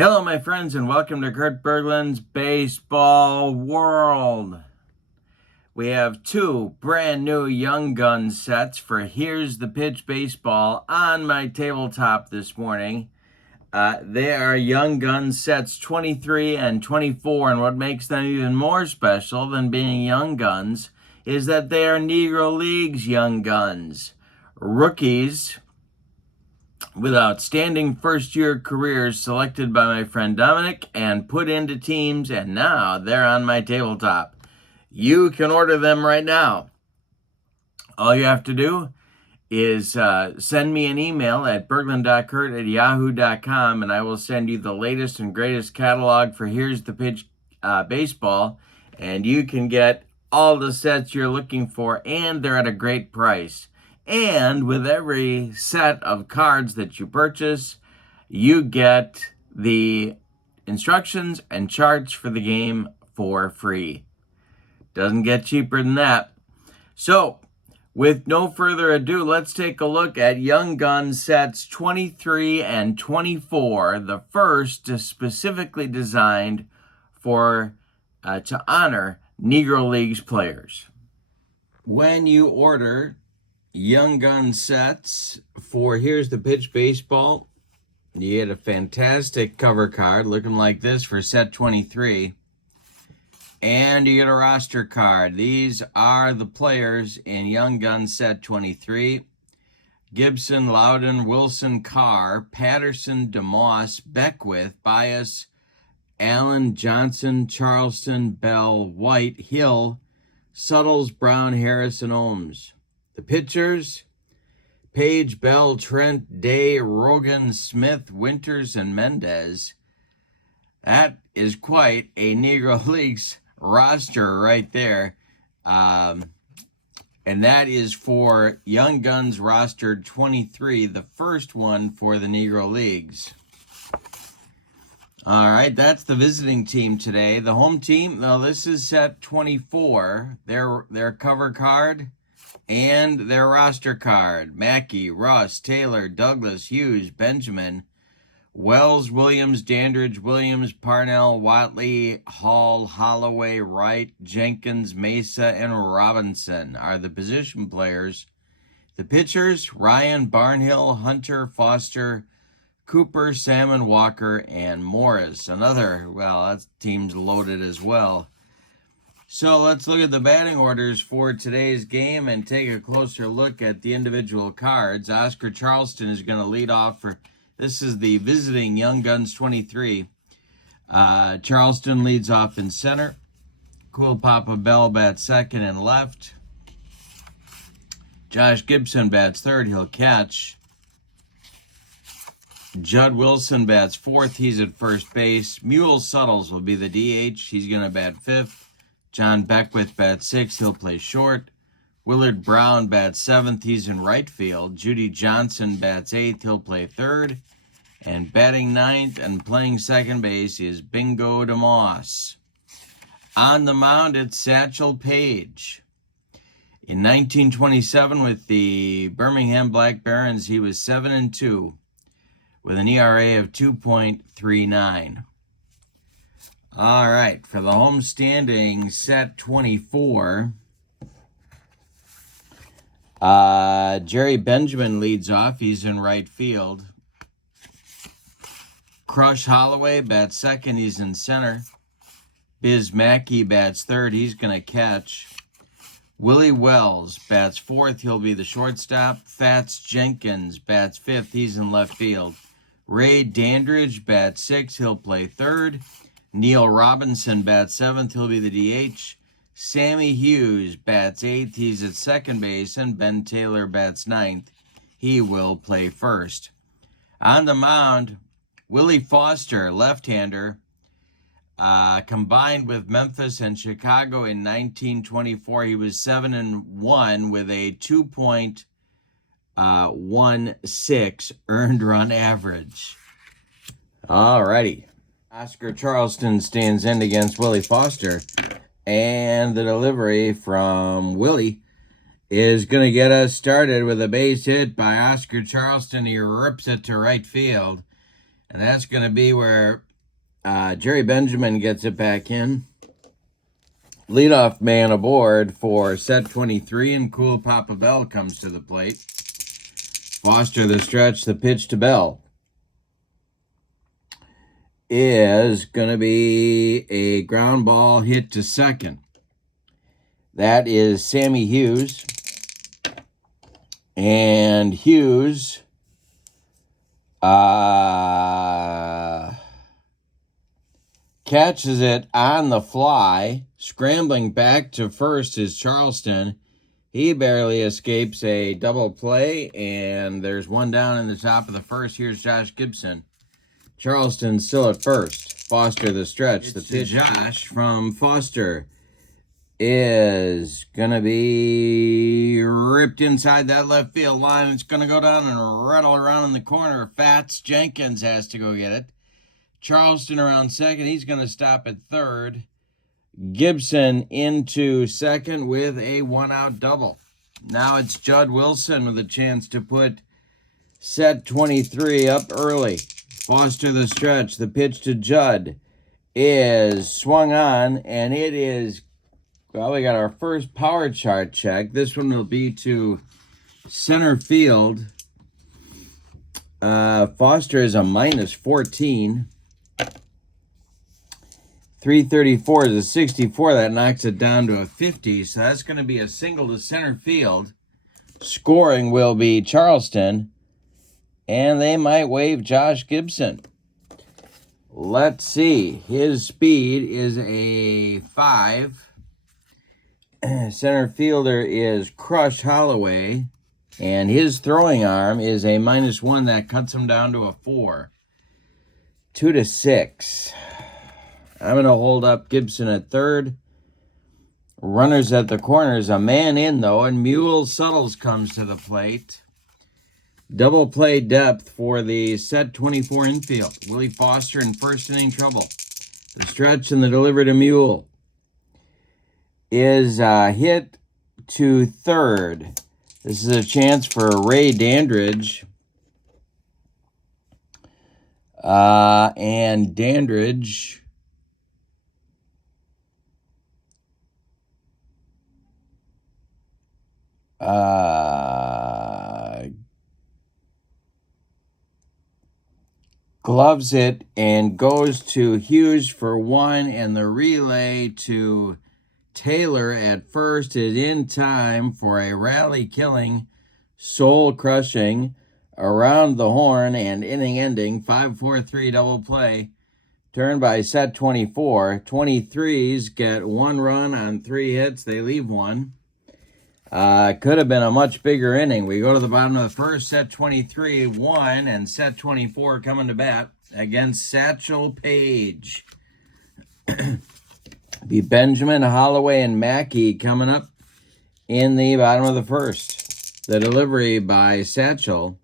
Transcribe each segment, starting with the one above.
Hello, my friends, and welcome to Kurt Berglund's Baseball World. We have two brand new Young Gun sets for Here's the Pitch Baseball on my tabletop this morning. They are Young Gun sets 23 and 24, and what makes them even more special than being Young Guns is that they are Negro Leagues Young Guns. Rookies with outstanding first-year careers selected by my friend Dominic and put into teams, and now they're on my tabletop. You can order them right now. All you have to do is send me an email at berglund.kurt@yahoo.com, and I will send you the latest and greatest catalog for Here's the Pitch Baseball, and you can get all the sets you're looking for, and they're at a great price. And with every set of cards that you purchase, you get the instructions and charts for the game for free. Doesn't get cheaper than that. So, with no further ado, let's take a look at Young Gun sets 23 and 24. The first is specifically designed for to honor Negro Leagues players. When you order Young Gun sets for Here's the Pitch Baseball, you get a fantastic cover card looking like this for set 23, and you get a roster card. These are the players in Young Gun set 23: Gibson, Loudon, Wilson, Carr, Patterson, DeMoss, Beckwith, Bias, Allen, Johnson, Charleston, Bell, White, Hill, Suttles, Brown, Harris, and Ohms. The pitchers: Paige, Bell, Trent, Day, Rogan, Smith, Winters, and Mendez. That is quite a Negro Leagues roster right there. And that is for Young Guns rostered 23, the first one for the Negro Leagues. All right, that's the visiting team today. The home team, well, this is set 24. Their cover card and their roster card: Mackey, Russ, Taylor, Douglas, Hughes, Benjamin, Wells, Williams, Dandridge, Williams, Parnell, Watley, Hall, Holloway, Wright, Jenkins, Mesa, and Robinson are the position players. The pitchers: Ryan, Barnhill, Hunter, Foster, Cooper, Salmon, Walker, and Morris. That team's loaded as well. So let's look at the batting orders for today's game and take a closer look at the individual cards. Oscar Charleston is going to lead off this is the visiting Young Guns 23. Charleston leads off in center. Cool Papa Bell bats second and left. Josh Gibson bats third. He'll catch. Judd Wilson bats fourth. He's at first base. Mule Suttles will be the DH. He's going to bat fifth. John Beckwith bats sixth. He'll play short. Willard Brown bats seventh. He's in right field. Judy Johnson bats eighth. He'll play third. And batting ninth and playing second base is Bingo DeMoss. On the mound, it's Satchel Paige. In 1927, with the Birmingham Black Barons, he was 7-2 with an ERA of 2.39. All right, for the home standing set 24, Jerry Benjamin leads off. He's in right field. Crush Holloway bats second. He's in center. Biz Mackey bats third. He's going to catch. Willie Wells bats fourth. He'll be the shortstop. Fats Jenkins bats fifth. He's in left field. Ray Dandridge bats sixth. He'll play third. Neil Robinson bats seventh. He'll be the DH. Sammy Hughes bats eighth. He's at second base. And Ben Taylor bats ninth. He will play first. On the mound, Willie Foster, left-hander, combined with Memphis and Chicago in 1924. He was 7-1 with a 2.16 earned run average. All righty. Oscar Charleston stands in against Willie Foster, and the delivery from Willie is going to get us started with a base hit by Oscar Charleston. He rips it to right field, and that's going to be where Jerry Benjamin gets it back in. Leadoff man aboard for set 23, and Cool Papa Bell comes to the plate. Foster the stretch, the pitch to Bell is going to be a ground ball hit to second. That is Sammy Hughes. And Hughes catches it on the fly. Scrambling back to first is Charleston. He barely escapes a double play, and there's one down in the top of the first. Here's Josh Gibson. Charleston still at first. Foster the stretch. The pitch Josh from Foster is going to be ripped inside that left field line. It's going to go down and rattle around in the corner. Fats Jenkins has to go get it. Charleston around second. He's going to stop at third. Gibson into second with a one-out double. Now it's Judd Wilson with a chance to put set 23 up early. Foster the stretch. The pitch to Judd is swung on, and it is, well, we got our first power chart check. This one will be to center field. Foster is a minus 14. 334 is a 64. That knocks it down to a 50. So that's going to be a single to center field. Scoring will be Charleston. And they might waive Josh Gibson. Let's see. His speed is a 5. Center fielder is Crush Holloway. And his throwing arm is a minus 1. That cuts him down to a 4. 2 to 6. I'm going to hold up Gibson at third. Runners at the corners. A man in, though, and Mule Suttles comes to the plate. Double play depth for the set 24 infield. Willie Foster in first inning trouble. The stretch and the delivery to Mule is hit to third. This is a chance for Ray Dandridge. And Dandridge gloves it and goes to Hughes for one, and the relay to Taylor at first is in time for a rally-killing, soul-crushing, around the horn and inning-ending 5-4-3 double play. Turned by set 24. 23s get one run on 3 hits. They leave one. Could have been a much bigger inning. We go to the bottom of the first. Set 23 won, and set 24 coming to bat against Satchel, Paige. Be Benjamin, Holloway, and Mackey coming up in the bottom of the first. The delivery by Satchel.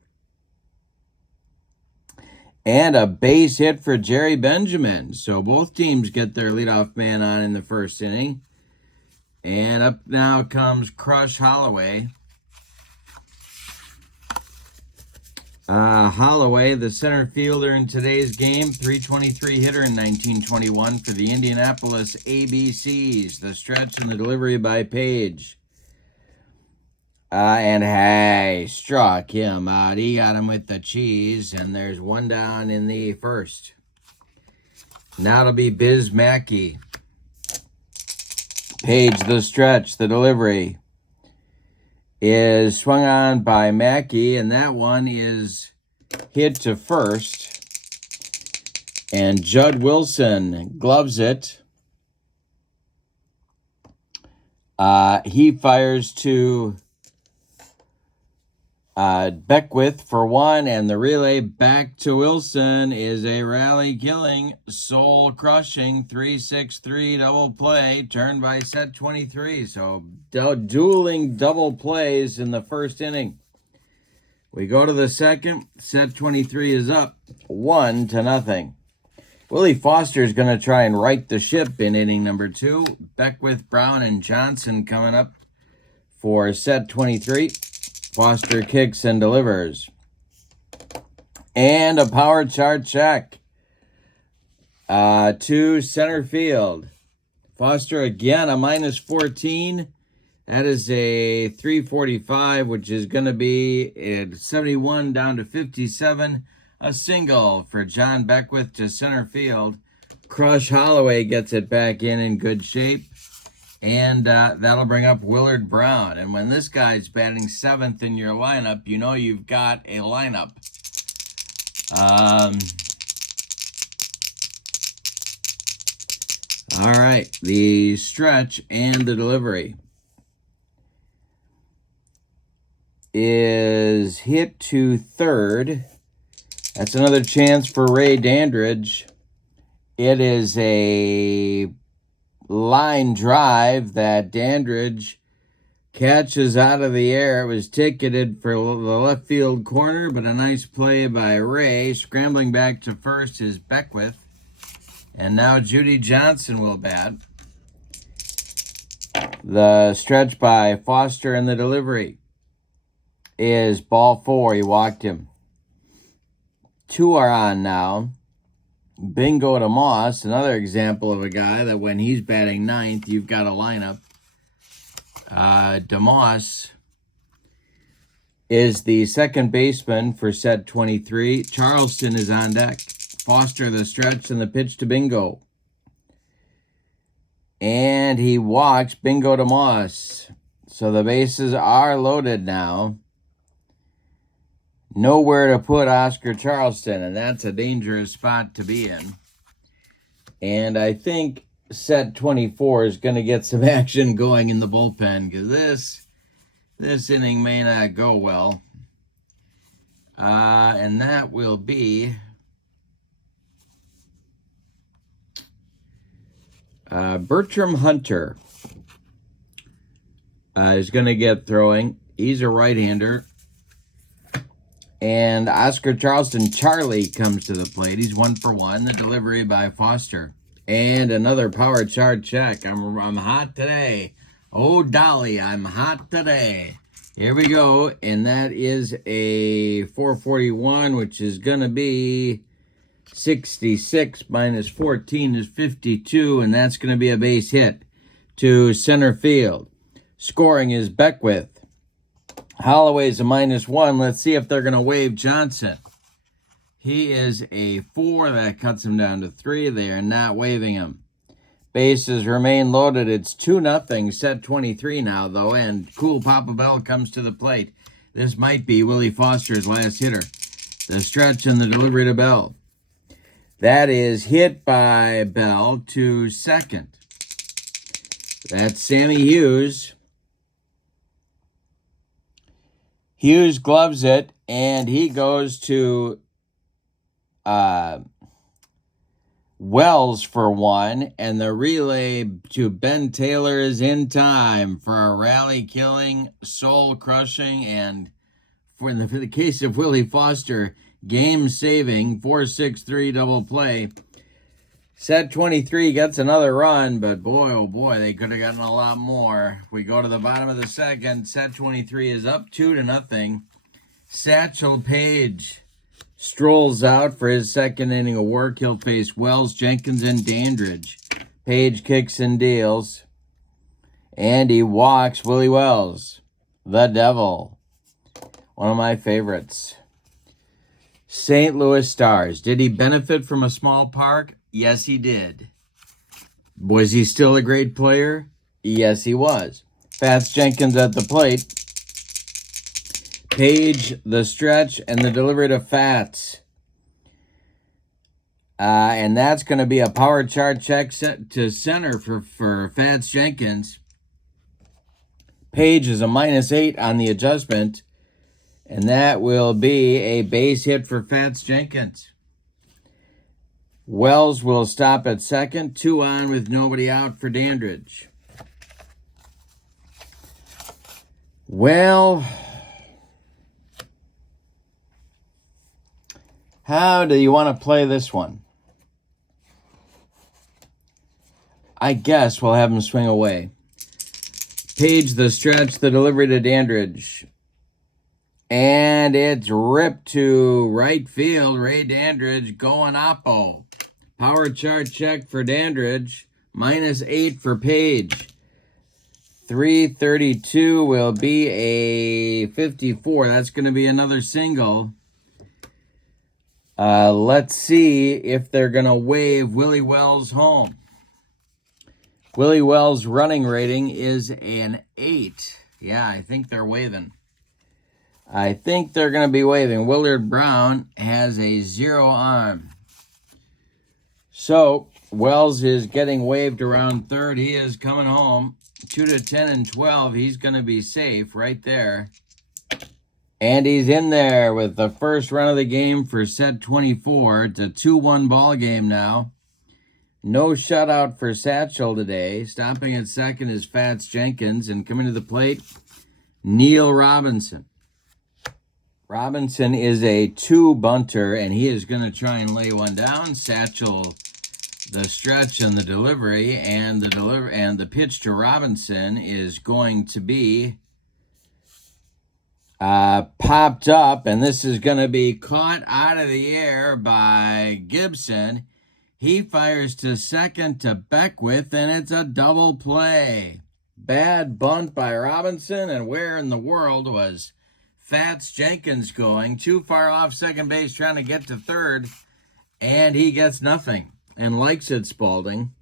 And a base hit for Jerry Benjamin. So both teams get their leadoff man on in the first inning. And up now comes Crush Holloway. Holloway, the center fielder in today's game, 323 hitter in 1921 for the Indianapolis ABCs. The stretch and the delivery by Paige. And hey, struck him out. He got him with the cheese, and there's one down in the first. Now it'll be Biz Mackey. Paige, the stretch, the delivery is swung on by Mackey, and that one is hit to first. And Judd Wilson gloves it. He fires to Beckwith for one, and the relay back to Wilson is a rally-killing, soul-crushing 3-6-3 double play turned by set 23. So dueling double plays in the first inning. We go to the second. Set 23 is up 1-0. Willie Foster is going to try and right the ship in inning number 2. Beckwith, Brown, and Johnson coming up for set 23. Foster kicks and delivers. And a power chart check. To center field. Foster again, a minus 14. That is a 345, which is going to be at 71 down to 57. A single for John Beckwith to center field. Crush Holloway gets it back in good shape. And that'll bring up Willard Brown. And when this guy's batting 7th in your lineup, you know you've got a lineup. All right, the stretch and the delivery is hit to third. That's another chance for Ray Dandridge. It is a line drive that Dandridge catches out of the air. It was ticketed for the left field corner, but a nice play by Ray. Scrambling back to first is Beckwith. And now Judy Johnson will bat. The stretch by Foster and the delivery is ball 4. He walked him. 2 are on now. Bingo to Moss, another example of a guy that when he's batting 9th, you've got a lineup. DeMoss is the second baseman for set 23. Charleston is on deck. Foster the stretch and the pitch to Bingo. And he walks Bingo to Moss. So the bases are loaded now. Nowhere to put Oscar Charleston, and that's a dangerous spot to be in. And I think set 24 is going to get some action going in the bullpen because this inning may not go well. And that will be Bertram Hunter is going to get throwing. He's a right-hander. And Oscar Charleston, Charlie, comes to the plate. He's 1 for 1. The delivery by Foster. And another power chart check. I'm hot today. Oh, Dolly, I'm hot today. Here we go. And that is a 441, which is going to be 66 minus 14 is 52. And that's going to be a base hit to center field. Scoring is Beckwith. Holloway's a -1. Let's see if they're going to waive Johnson. He is a 4. That cuts him down to 3. They are not waiving him. Bases remain loaded. It's 2-0. Set 23 now, though, and Cool Papa Bell comes to the plate. This might be Willie Foster's last hitter. The stretch and the delivery to Bell. That is hit by Bell to second. That's Sammy Hughes. Hughes gloves it, and he goes to Wells for 1, and the relay to Ben Taylor is in time for a rally-killing, soul-crushing, and for the case of Willie Foster, game-saving 4-6-3 double play. Set 23 gets another run, but boy, oh boy, they could have gotten a lot more. We go to the bottom of the second. Set 23 is up 2-0. Satchel Paige strolls out for his second inning of work. He'll face Wells, Jenkins, and Dandridge. Paige kicks and deals. And he walks Willie Wells, the Devil. One of my favorites. St. Louis Stars. Did he benefit from a small park? Yes, he did. Was he still a great player? Yes, he was. Fats Jenkins at the plate. Paige, the stretch, and the delivery to Fats. And that's going to be a power chart check set to center for Fats Jenkins. Paige is a -8 on the adjustment. And that will be a base hit for Fats Jenkins. Wells will stop at second. 2 on with nobody out for Dandridge. Well, how do you want to play this one? I guess we'll have him swing away. Paige, the stretch, the delivery to Dandridge. And it's ripped to right field. Ray Dandridge going oppo. Power chart check for Dandridge. -8 for Paige. 332 will be a 54. That's going to be another single. Let's see if they're going to wave Willie Wells home. Willie Wells' running rating is an 8. Yeah, I think they're waving. I think they're going to be waving. Willard Brown has a 0 arm. So, Wells is getting waved around third. He is coming home. 2 to 10 and 12. He's going to be safe right there. And he's in there with the first run of the game for set 24. It's a 2-1 ball game now. No shutout for Satchel today. Stopping at second is Fats Jenkins. And coming to the plate, Neil Robinson. Robinson is a 2-bunter, and he is going to try and lay one down. Satchel, the stretch and the delivery, and the pitch to Robinson is going to be popped up, and this is going to be caught out of the air by Gibson. He fires to second to Beckwith, and it's a double play. Bad bunt by Robinson, and where in the world was Fats Jenkins going? Too far off second base trying to get to third, and he gets nothing and likes it, Spalding.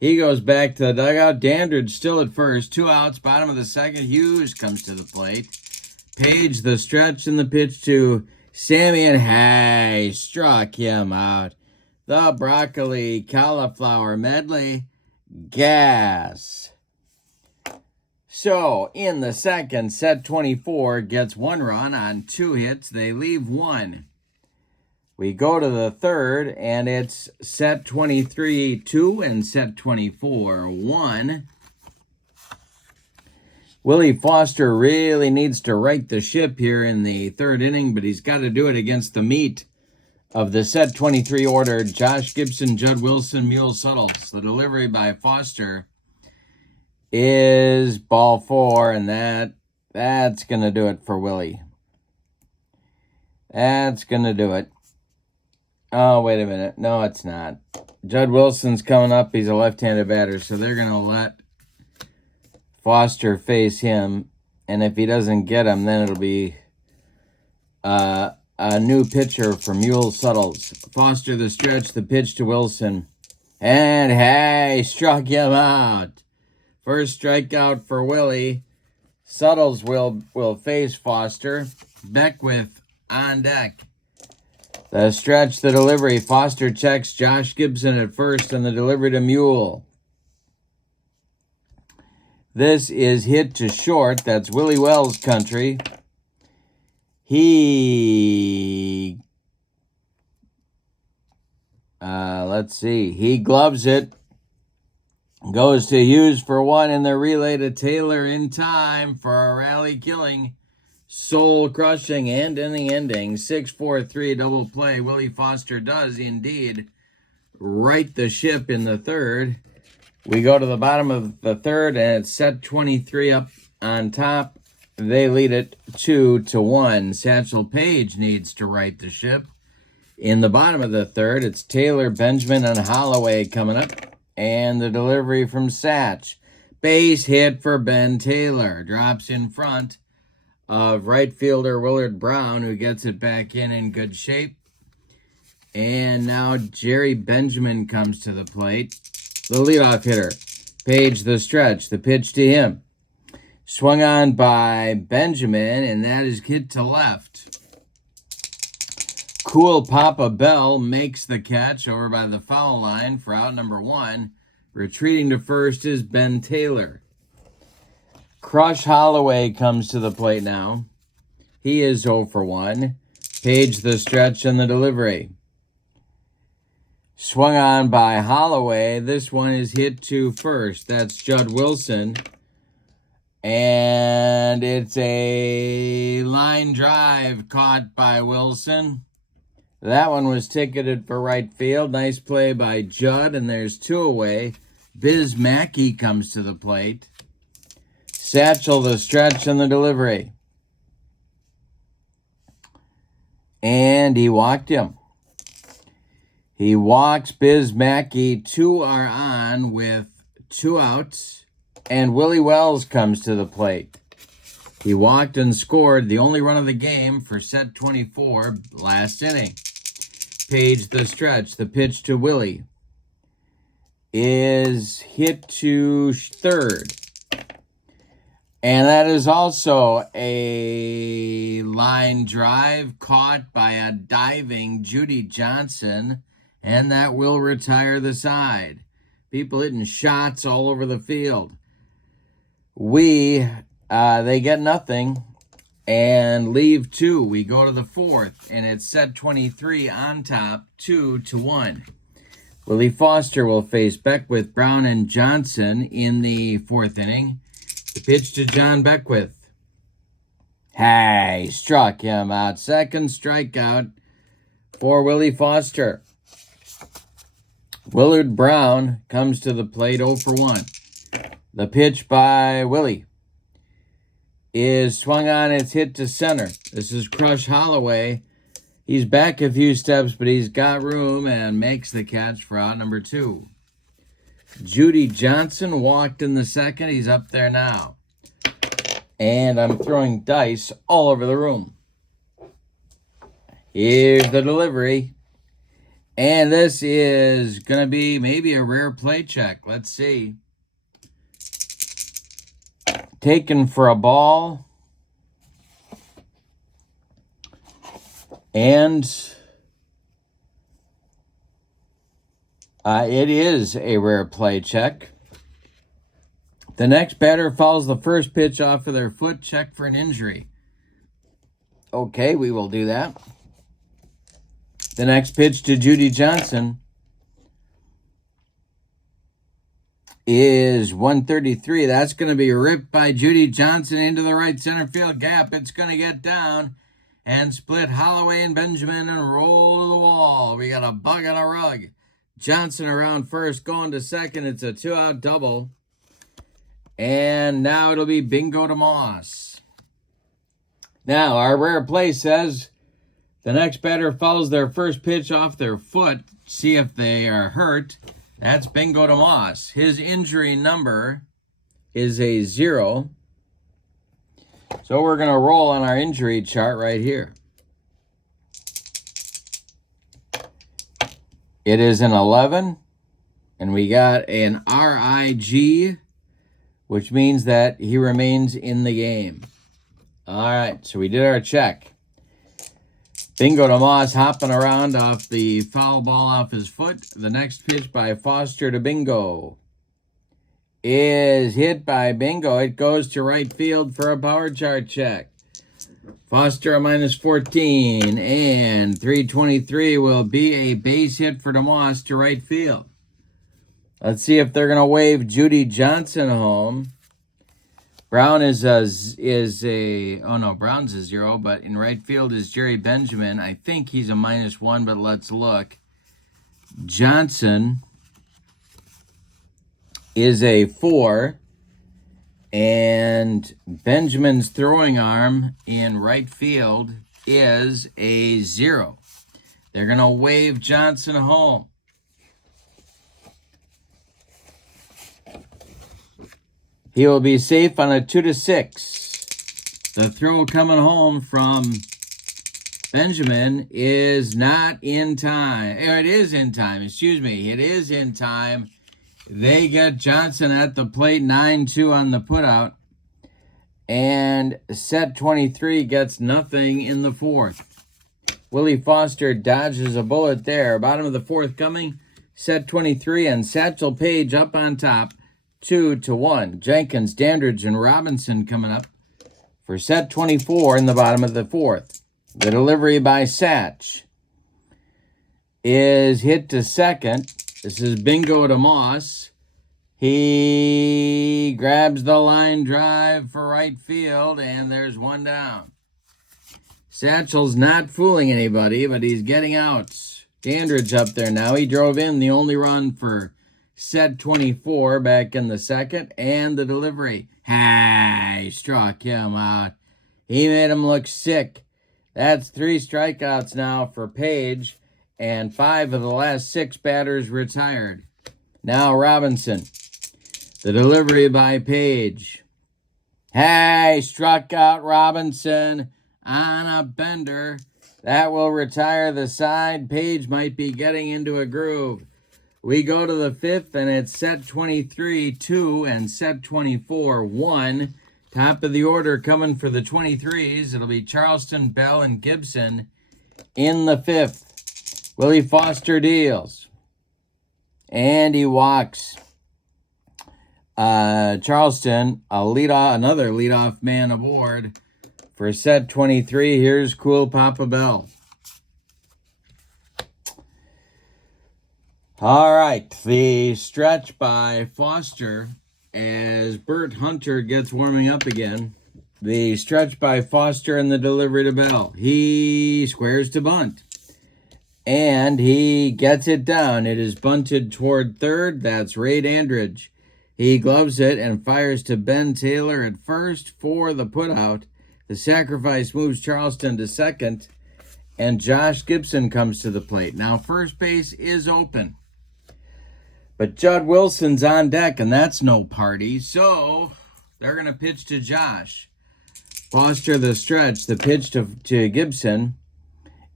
He goes back to the dugout. Dandridge still at first. 2 outs, bottom of the second. Hughes comes to the plate. Paige, the stretch and the pitch to Sammy, and hey, struck him out. The broccoli cauliflower medley, gas. So, in the second, set 24 gets 1 run on 2 hits. They leave 1. We go to the third, and it's set 23, 2, and set 24, 1. Willie Foster really needs to right the ship here in the third inning, but he's got to do it against the meat of the set 23 order. Josh Gibson, Judd Wilson, Mule Suttles. The delivery by Foster is ball 4, and that's going to do it for Willie. That's going to do it. Oh, wait a minute. No, it's not. Judd Wilson's coming up. He's a left-handed batter, so they're going to let Foster face him, and if he doesn't get him, then it'll be a new pitcher for Mule Suttles. Foster the stretch, the pitch to Wilson, and hey, struck him out. First strikeout for Willie. Suttles will face Foster. Beckwith on deck. The stretch, the delivery. Foster checks Josh Gibson at first, and the delivery to Mule. This is hit to short. That's Willie Wells' country. Let's see. He gloves it. Goes to Hughes for 1 in the relay to Taylor in time for a rally killing, soul crushing, and in the ending, 6-4-3 double play. Willie Foster does indeed right the ship in the third. We go to the bottom of the third, and it's set 23 up on top. They lead it 2-1. Satchel Paige needs to right the ship. In the bottom of the third, it's Taylor, Benjamin, and Holloway coming up. And the delivery from Satch. Base hit for Ben Taylor. Drops in front of right fielder Willard Brown, who gets it back in good shape. And now Jerry Benjamin comes to the plate. The leadoff hitter. Paige the stretch. The pitch to him. Swung on by Benjamin, and that is hit to left. Cool Papa Bell makes the catch over by the foul line for out number 1. Retreating to first is Ben Taylor. Crush Holloway comes to the plate now. He is 0 for 1. Paige the stretch and the delivery. Swung on by Holloway. This one is hit to first. That's Judd Wilson. And it's a line drive caught by Wilson. That one was ticketed for right field. Nice play by Judd, and there's 2 away. Biz Mackey comes to the plate. Satchel the stretch and the delivery. And he walked him. He walks Biz Mackey. 2 are on with 2 outs. And Willie Wells comes to the plate. He walked and scored the only run of the game for set 24, last inning. Paige the stretch. The pitch to Willie is hit to third. And that is also a line drive caught by a diving Judy Johnson, and that will retire the side. People hitting shots all over the field. They get nothing and leave 2. We go to the 4th, and it's set 23 on top, 2-1. Willie Foster will face Beckwith, Brown, and Johnson in the 4th inning. The pitch to John Beckwith. Hey, struck him out. Second strikeout for Willie Foster. Willard Brown comes to the plate 0 for 1. The pitch by Willie is swung on. It's hit to center. This is Crush Holloway. He's back a few steps, but he's got room and makes the catch for out number 2. Judy Johnson walked in the 2nd. He's up there now. And I'm throwing dice all over the room. Here's the delivery. And this is going to be maybe a rare play check. Let's see. Taken for a ball. And it is a rare play check. The next batter fouls the first pitch off of their foot. Check for an injury. Okay, we will do that. The next pitch to Judy Johnson is 133. That's going to be ripped by Judy Johnson into the right center field gap. It's going to get down and split Holloway and Benjamin and roll to the wall. We got a bug on a rug. Johnson around first, going to second. It's a 2-out double. And now it'll be bingo to Moss. Now, our rare play says the next batter fouls their first pitch off their foot. See if they are hurt. That's bingo to Moss. His injury number is a 0. So we're going to roll on our injury chart right here. It is an 11, and we got an RIG, which means that he remains in the game. All right, so we did our check. Bingo to Moss hopping around off the foul ball off his foot. The next pitch by Foster to Bingo is hit by Bingo. It goes to right field for a power chart check. Foster a -14, and 323 will be a base hit for DeMoss to right field. Let's see if they're going to wave Judy Johnson home. Brown's a 0, but in right field is Jerry Benjamin. I think he's a -1, but let's look. Johnson is a 4, and Benjamin's throwing arm in right field is a 0. They're going to wave Johnson home. He will be safe on a 2-6. The throw coming home from Benjamin is not in time. It is in time. Excuse me. It is in time. They get Johnson at the plate, 9-2 on the putout. And set 23 gets nothing in the 4th. Willie Foster dodges a bullet there. Bottom of the 4th coming. Set 23 and Satchel Paige up on top. 2-1. Jenkins, Dandridge, and Robinson coming up for set 24 in the bottom of the 4th. The delivery by Satch is hit to second. This is bingo to Moss. He grabs the line drive for right field, and there's one down. Satchel's not fooling anybody, but he's getting outs. Dandridge up there now. He drove in the only run for set 24 back in the 2nd, and the delivery. He struck him out. He made him look sick. That's 3 strikeouts now for Paige, and 5 of the last 6 batters retired. Now Robinson. The delivery by Paige. Hey, struck out Robinson on a bender. That will retire the side. Paige might be getting into a groove. We go to the 5th, and it's set 23-2 and set 24-1. Top of the order coming for the 23s. It'll be Charleston, Bell, and Gibson in the 5th. Willie Foster deals. And he walks. Charleston, another leadoff man aboard for set 23. Here's Cool Papa Bell. All right, the stretch by Foster as Bert Hunter gets warming up again. The stretch by Foster and the delivery to Bell. He squares to bunt. And he gets it down. It is bunted toward third. That's Ray Dandridge. He gloves it and fires to Ben Taylor at first for the putout. The sacrifice moves Charleston to second. And Josh Gibson comes to the plate. Now first base is open. But Judd Wilson's on deck, and that's no party. So they're going to pitch to Josh. Foster the stretch. The pitch to Gibson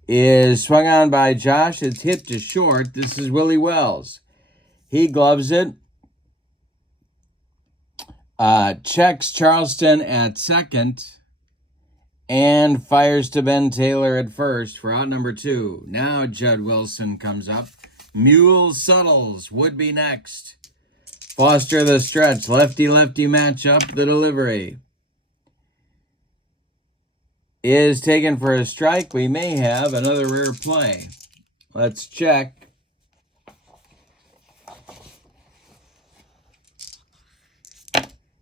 is swung on by Josh. It's hit to short. This is Willie Wells. He gloves it. Checks Charleston at second. And fires to Ben Taylor at first for out number 2. Now Judd Wilson comes up. Mule Suttles would be next. Foster the stretch. Lefty-lefty matchup. The delivery is taken for a strike. We may have another rare play. Let's check.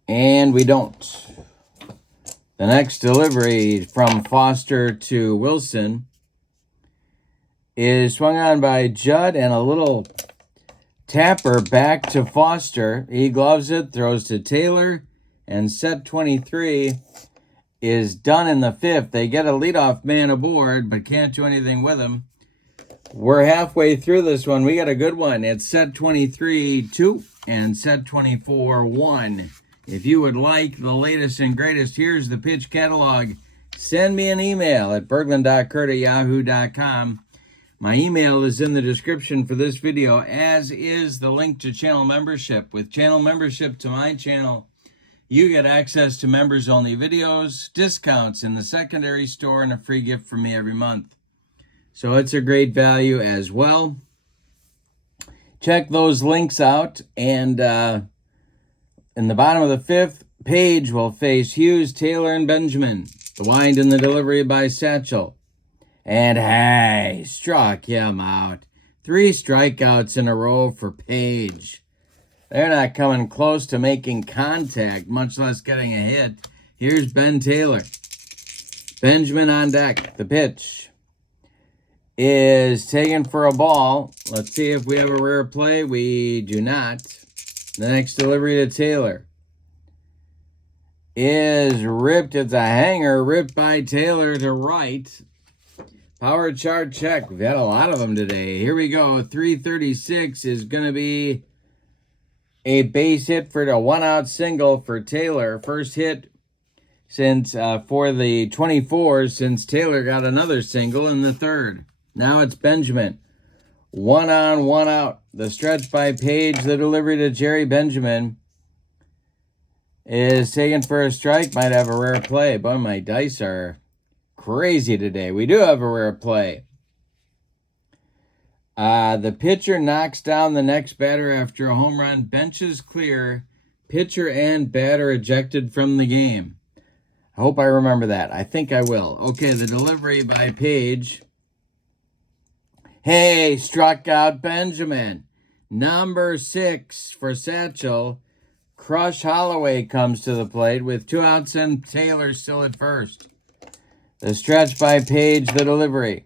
And we don't. The next delivery from Foster to Wilson is swung on by Judd and a little tapper back to Foster. He gloves it, throws to Taylor, and set 23 is done in the 5th. They get a leadoff man aboard, but can't do anything with him. We're halfway through this one. We got a good one. It's set 23-2 and set 24-1. If you would like the latest and greatest, here's the pitch catalog. Send me an email at berglund.kurt@yahoo.com. My email is in the description for this video, as is the link to channel membership. With channel membership to my channel, you get access to members-only videos, discounts in the secondary store, and a free gift from me every month. So it's a great value as well. Check those links out. And in the bottom of the 5th, Paige will face Hughes, Taylor, and Benjamin. The wind and the delivery by Satchel. And hey, struck him out. 3 strikeouts in a row for Paige. They're not coming close to making contact, much less getting a hit. Here's Ben Taylor. Benjamin on deck. The pitch is taken for a ball. Let's see if we have a rare play. We do not. The next delivery to Taylor is ripped. It's a hanger ripped by Taylor to right. Power chart check. We've had a lot of them today. Here we go. 336 is going to be a base hit for the 1-out single for Taylor. First hit since for the 24s since Taylor got another single in the 3rd. Now it's Benjamin. 1 on, 1 out. The stretch by Paige. The delivery to Jerry Benjamin is taken for a strike. Might have a rare play. Boy, my dice are crazy today. We do have a rare play. The pitcher knocks down the next batter after a home run. Benches clear. Pitcher and batter ejected from the game. I hope I remember that. I think I will. Okay, the delivery by Paige. Hey, struck out Benjamin. Number 6 for Satchel. Crush Holloway comes to the plate with 2 outs and Taylor still at first. The stretch by Paige, the delivery.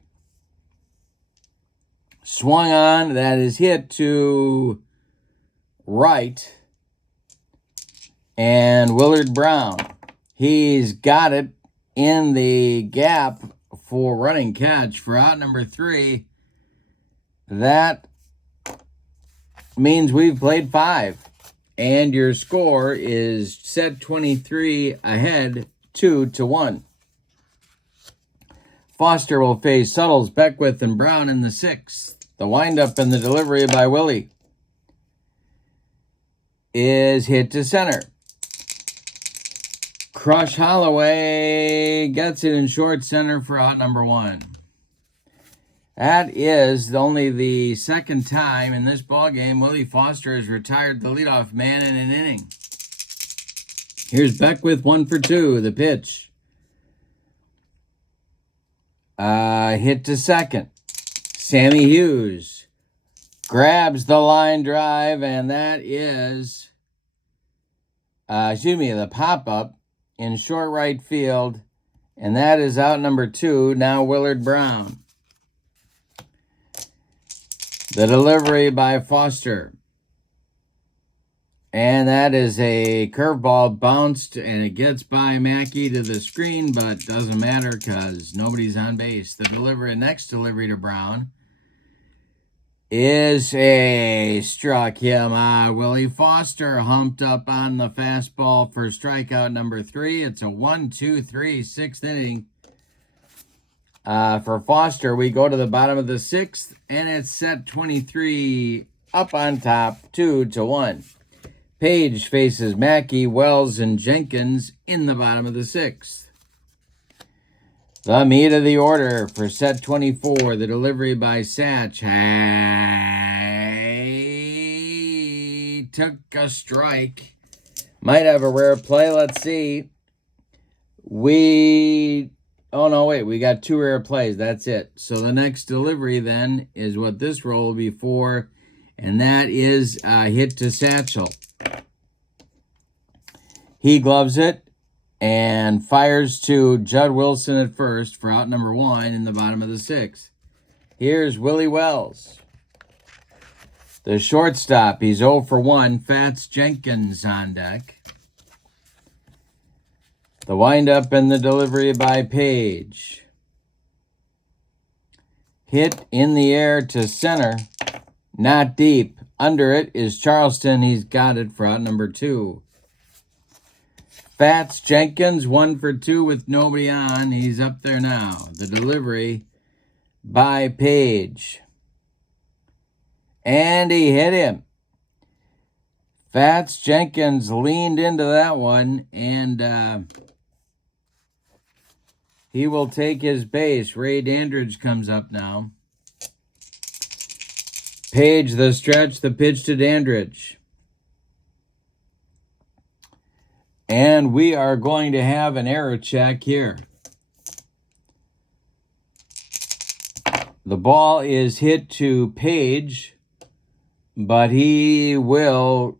Swung on, that is hit to right. And Willard Brown, he's got it in the gap for running catch for out number 3. That means we've played 5. And your score is set 23 ahead 2-1. Foster will face Suttles, Beckwith, and Brown in the 6th. The windup and the delivery by Willie is hit to center. Crush Holloway gets it in short center for out number 1. That is only the second time in this ballgame Willie Foster has retired the leadoff man in an inning. Here's Beckwith, 1 for 2. The pitch. Hit to second. Sammy Hughes grabs the line drive, and that is, the pop-up in short right field, and that is out number 2, now Willard Brown. The delivery by Foster. And that is a curveball bounced, and it gets by Mackey to the screen, but doesn't matter because nobody's on base. The next delivery to Brown is a struck him out. Willie Foster humped up on the fastball for strikeout number 3. It's a 1-2-3 6th inning. For Foster, we go to the bottom of the 6th, and it's set 23 up on top, 2-1. Paige faces Mackey, Wells, and Jenkins in the bottom of the 6th. The meat of the order for set 24, the delivery by Satchel. He took a strike. Might have a rare play. Let's see. We got 2 rare plays. That's it. So the next delivery then is what this roll will be for, and that is a hit to Satchel. He gloves it and fires to Judd Wilson at first for out number 1 in the bottom of the 6th. Here's Willie Wells. The shortstop, he's 0 for 1. Fats Jenkins on deck. The windup and the delivery by Paige. Hit in the air to center. Not deep. Under it is Charleston. He's got it for out number 2. Fats Jenkins, 1 for 2 with nobody on. He's up there now. The delivery by Paige. And he hit him. Fats Jenkins leaned into that one, and he will take his base. Ray Dandridge comes up now. Paige, the stretch, the pitch to Dandridge. And we are going to have an error check here. The ball is hit to Paige, but he will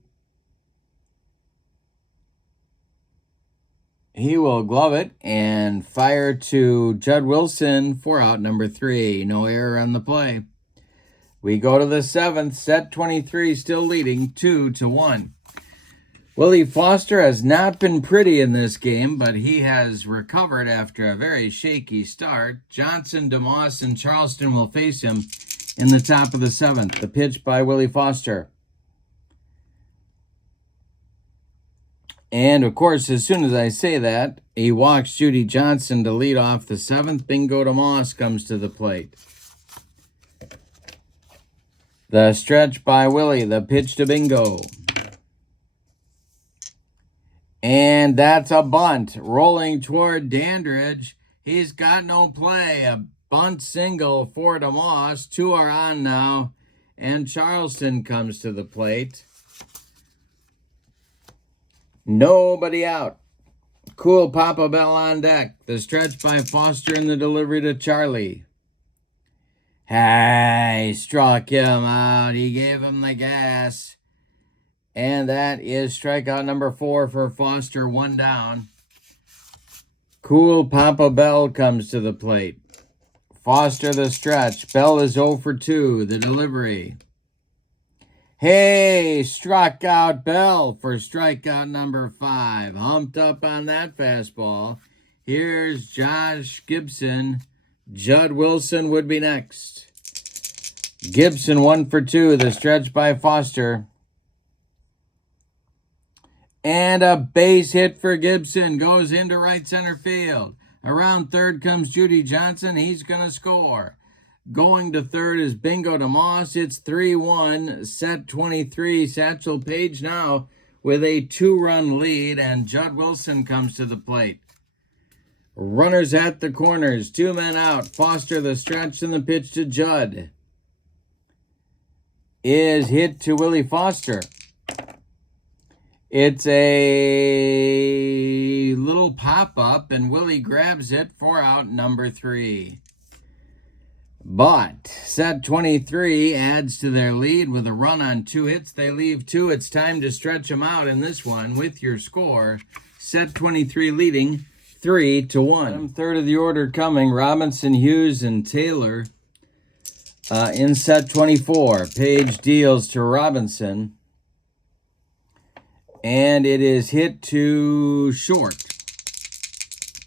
glove it and fire to Judd Wilson for out number 3. No error on the play. We go to the 7th, set 23, still leading 2-1. Willie Foster has not been pretty in this game, but he has recovered after a very shaky start. Johnson, DeMoss, and Charleston will face him in the top of the 7th. The pitch by Willie Foster. And, of course, as soon as I say that, he walks Judy Johnson to lead off the 7th. Bingo DeMoss comes to the plate. The stretch by Willie. The pitch to Bingo. And that's a bunt. Rolling toward Dandridge. He's got no play. A bunt single for DeMoss. 2 are on now. And Charleston comes to the plate. Nobody out. Cool Papa Bell on deck. The stretch by Foster and the delivery to Charlie. Hey, struck him out. He gave him the gas. And that is strikeout number 4 for Foster, 1 down. Cool Papa Bell comes to the plate. Foster the stretch. Bell is 0 for 2. The delivery. Hey, struck out Bell for strikeout number 5. Humped up on that fastball. Here's Josh Gibson. Judd Wilson would be next. Gibson 1 for 2. The stretch by Foster. And a base hit for Gibson. Goes into right center field. Around third comes Judy Johnson. He's going to score. Going to third is Bingo DeMoss. It's 3-1. Set 23. Satchel Paige now with a 2-run lead. And Judd Wilson comes to the plate. Runners at the corners. 2 men out. Foster the stretch and the pitch to Judd. Is hit to Willie Foster. It's a little pop-up, and Willie grabs it for out number 3. But set 23 adds to their lead with a run on 2 hits. They leave 2. It's time to stretch them out in this one with your score. Set 23 leading 3-1. Third of the order coming, Robinson, Hughes, and Taylor. In set 24, Paige deals to Robinson. And it is hit to short.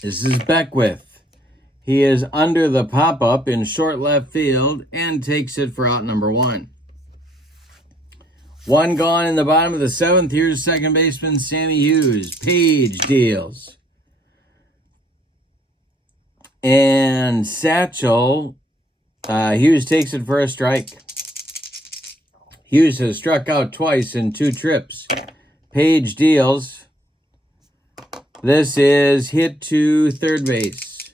This is Beckwith. He is under the pop-up in short left field and takes it for out number 1. 1 gone in the bottom of the 7th. Here's second baseman Sammy Hughes. Paige deals. And Satchel, Hughes takes it for a strike. Hughes has struck out twice in 2 trips. Paige deals. This is hit to third base.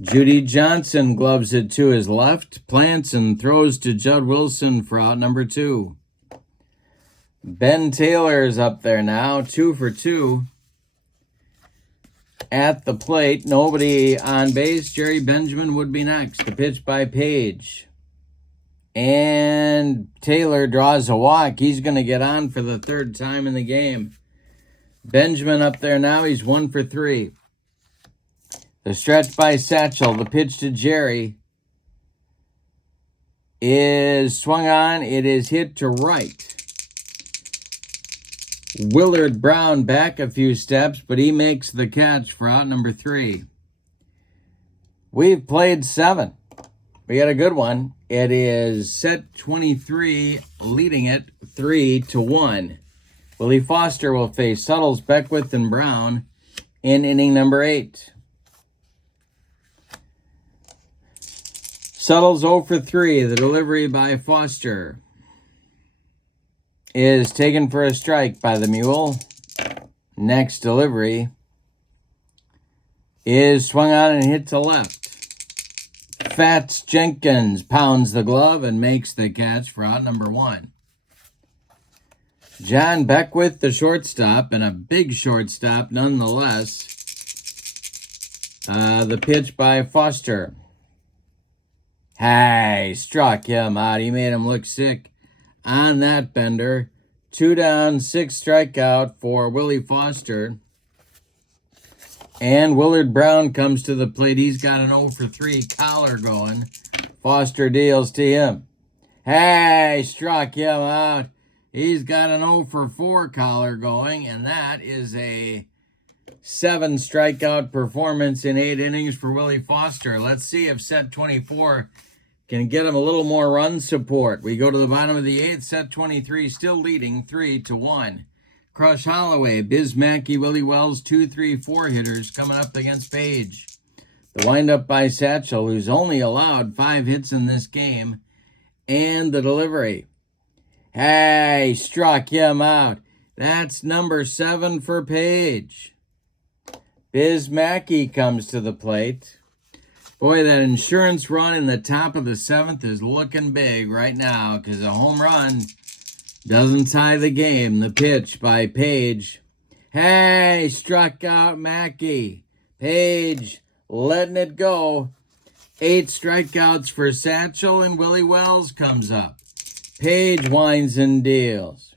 Judy Johnson gloves it to his left, plants and throws to Judd Wilson for out number 2. Ben Taylor is up there now, 2 for 2. At the plate, nobody on base. Jerry Benjamin would be next. The pitch by Paige. And Taylor draws a walk. He's going to get on for the 3rd time in the game. Benjamin up there now. He's 1 for 3. The stretch by Satchel. The pitch to Jerry is swung on. It is hit to right. Willard Brown back a few steps, but he makes the catch for out number 3. We've played 7. We got a good one. It is set 23, leading it 3-1. Willie Foster will face Suttles, Beckwith, and Brown in inning number 8. Suttles 0 for 3. The delivery by Foster is taken for a strike by the Mule. Next delivery is swung on and hit to left. Fats Jenkins pounds the glove and makes the catch for out number 1. John Beckwith, the shortstop, and a big shortstop nonetheless. The pitch by Foster. Hey, struck him out. He made him look sick on that bender. 2 down, 6 strikeout for Willie Foster. And Willard Brown comes to the plate. He's got an 0 for 3 collar going. Foster deals to him. Hey, struck him out. He's got an 0 for 4 collar going, and that is a 7 strikeout performance in 8 innings for Willie Foster. Let's see if set 24 can get him a little more run support. We go to the bottom of the 8th. Set 23 still leading 3-1. Crush Holloway, Biz Mackey, Willie Wells, 2, 3, 4 hitters coming up against Paige. The windup by Satchel, who's only allowed 5 hits in this game. And the delivery. Hey, struck him out. That's number 7 for Paige. Biz Mackey comes to the plate. Boy, that insurance run in the top of the 7th is looking big right now because a home run doesn't tie the game. The pitch by Paige. Hey, struck out Mackey. Paige letting it go. 8 strikeouts for Satchel, and Willie Wells comes up. Paige winds and deals.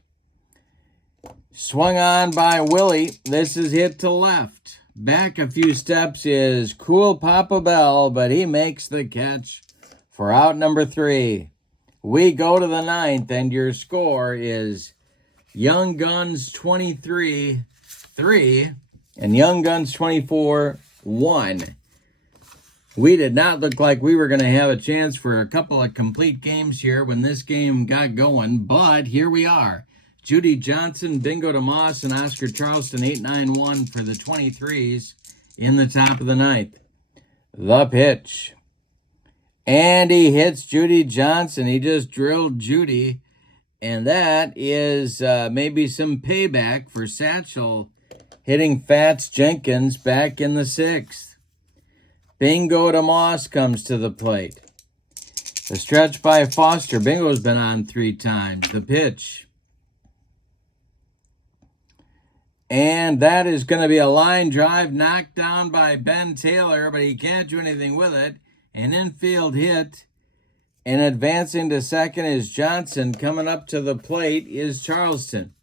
Swung on by Willie. This is hit to left. Back a few steps is Cool Papa Bell, but he makes the catch for out number 3. We go to the 9th, and your score is Young Guns 23-3 and Young Guns 24-1. We did not look like we were going to have a chance for a couple of complete games here when this game got going, but here we are. Judy Johnson, Bingo DeMoss, and Oscar Charleston, 8-9-1 for the 23s in the top of the ninth. The pitch. And he hits Judy Johnson. He just drilled Judy. And that is maybe some payback for Satchel hitting Fats Jenkins back in the sixth. Bingo DeMoss comes to the plate. The stretch by Foster. Bingo's been on 3 times. The pitch. And that is going to be a line drive knocked down by Ben Taylor, but he can't do anything with it. An infield hit. And advancing to second is Johnson. Coming up to the plate is Charleston.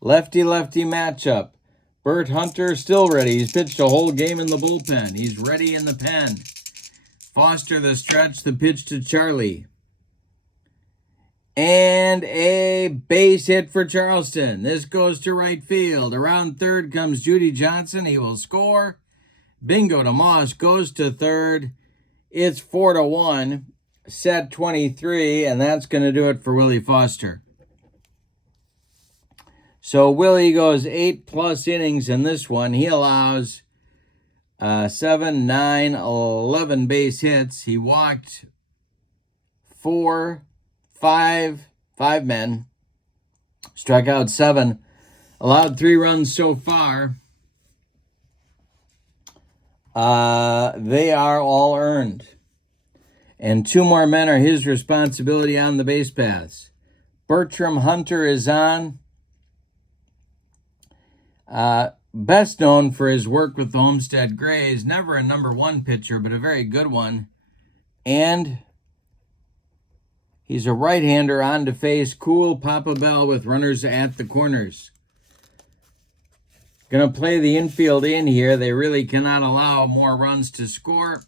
Lefty-lefty matchup. Bert Hunter still ready. He's pitched a whole game in the bullpen. He's ready in the pen. Foster the stretch, the pitch to Charlie. And a base hit for Charleston. This goes to right field. Around third comes Judy Johnson. He will score. Bingo DeMoss goes to third. It's 4-1. Set 23, and that's going to do it for Willie Foster. So Willie goes 8+ innings in this one. He allows 7, 9, 11 base hits. He walked 5 men, struck out 7, allowed 3 runs so far. They are all earned. And 2 more men are his responsibility on the base paths. Bertram Hunter is on. Best known for his work with the Homestead Grays. Never a number 1 pitcher, but a very good one. And he's a right-hander on to face cool Papa Bell with runners at the corners. Going to play the infield in here. They really cannot allow more runs to score.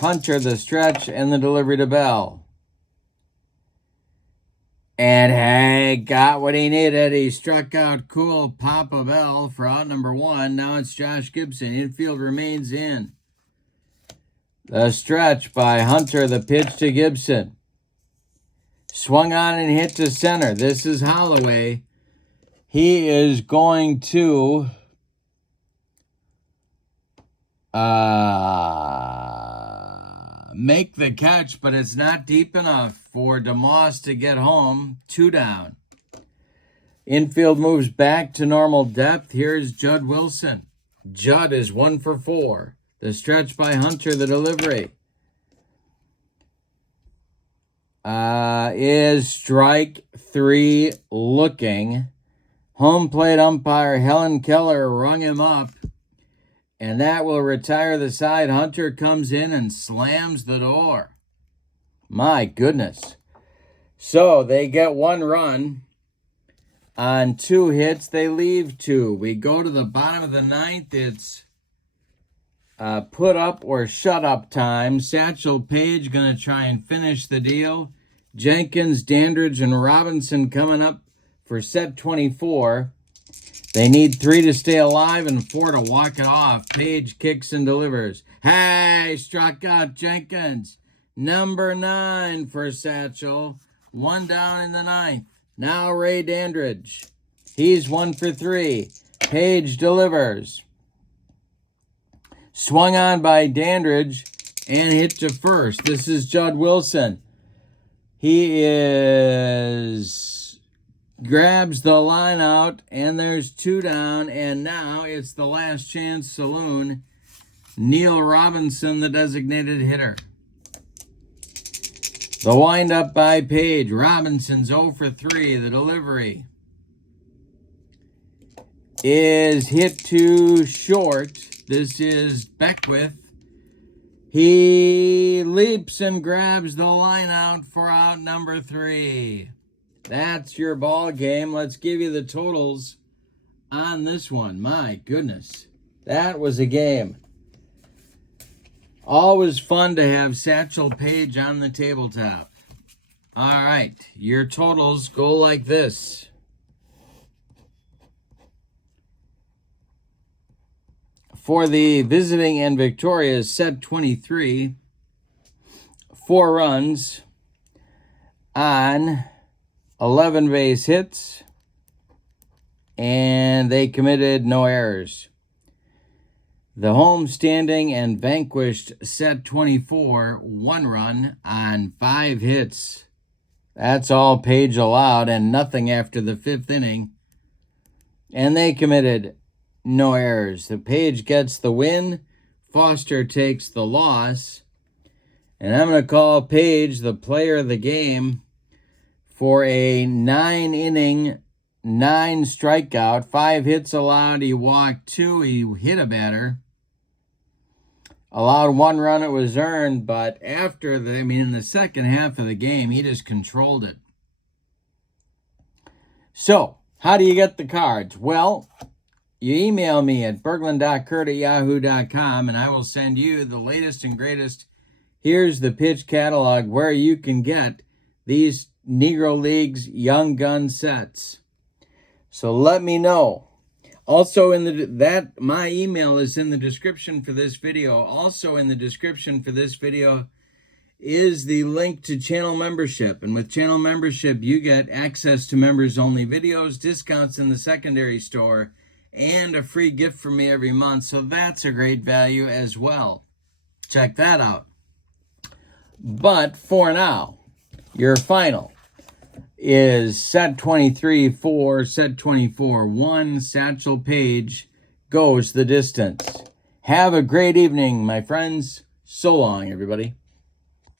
Hunter the stretch and the delivery to Bell. And hey, got what he needed. He struck out cool Papa Bell for out number 1. Now it's Josh Gibson. Infield remains in. The stretch by Hunter, the pitch to Gibson. Swung on and hit to center. This is Holloway. He is going to make the catch, but it's not deep enough for DeMoss to get home. 2 down. Infield moves back to normal depth. Here's Judd Wilson. Judd is 1 for 4. The stretch by Hunter, the delivery. Is strike 3 looking. Home plate umpire Helen Keller rung him up. And that will retire the side. Hunter comes in and slams the door. My goodness. So they get 1 run. On 2 hits, they leave 2. We go to the bottom of the 9th. It's put up or shut up time. Satchel, Paige going to try and finish the deal. Jenkins, Dandridge, and Robinson coming up for set 24. They need 3 to stay alive and 4 to walk it off. Paige kicks and delivers. Hey, struck out Jenkins. Number 9 for Satchel. 1 down in the 9th. Now Ray Dandridge. He's 1 for 3. Paige delivers. Swung on by Dandridge and hit to first. This is Judd Wilson. He grabs the line out, and there's 2 down, and now it's the last chance saloon. Neil Robinson, the designated hitter. The windup by Paige. Robinson's 0 for 3. The delivery is hit to short. This is Beckwith. He leaps and grabs the line out for out number 3. That's your ball game. Let's give you the totals on this one. My goodness, that was a game. Always fun to have Satchel Paige on the tabletop. All right, your totals go like this. For the visiting and victorious set 23, 4 runs on 11 base hits, and they committed no errors. The home standing and vanquished set 24, 1 run on 5 hits. That's all Paige allowed, and nothing after the 5th inning. And they committed no errors. The Paige gets the win. Foster takes the loss. And I'm going to call Paige the player of the game for a 9-inning, 9 strikeout, 5 hits allowed. He walked 2. He hit a batter. Allowed 1 run. It was earned, but in the second half of the game, he just controlled it. So, how do you get the cards? Well, you email me at berglund.kurt@yahoo.com, and I will send you the latest and greatest Here's the Pitch catalog where you can get these Negro Leagues Young Gun sets. So let me know. Also, my email is in the description for this video. Also in the description for this video is the link to channel membership. And with channel membership, you get access to members-only videos, discounts in the secondary store, and a free gift from me every month. So that's a great value as well. Check that out. But for now, your final is set 23-4, set 24-1, Satchel Paige goes the distance. Have a great evening, my friends. So long, everybody.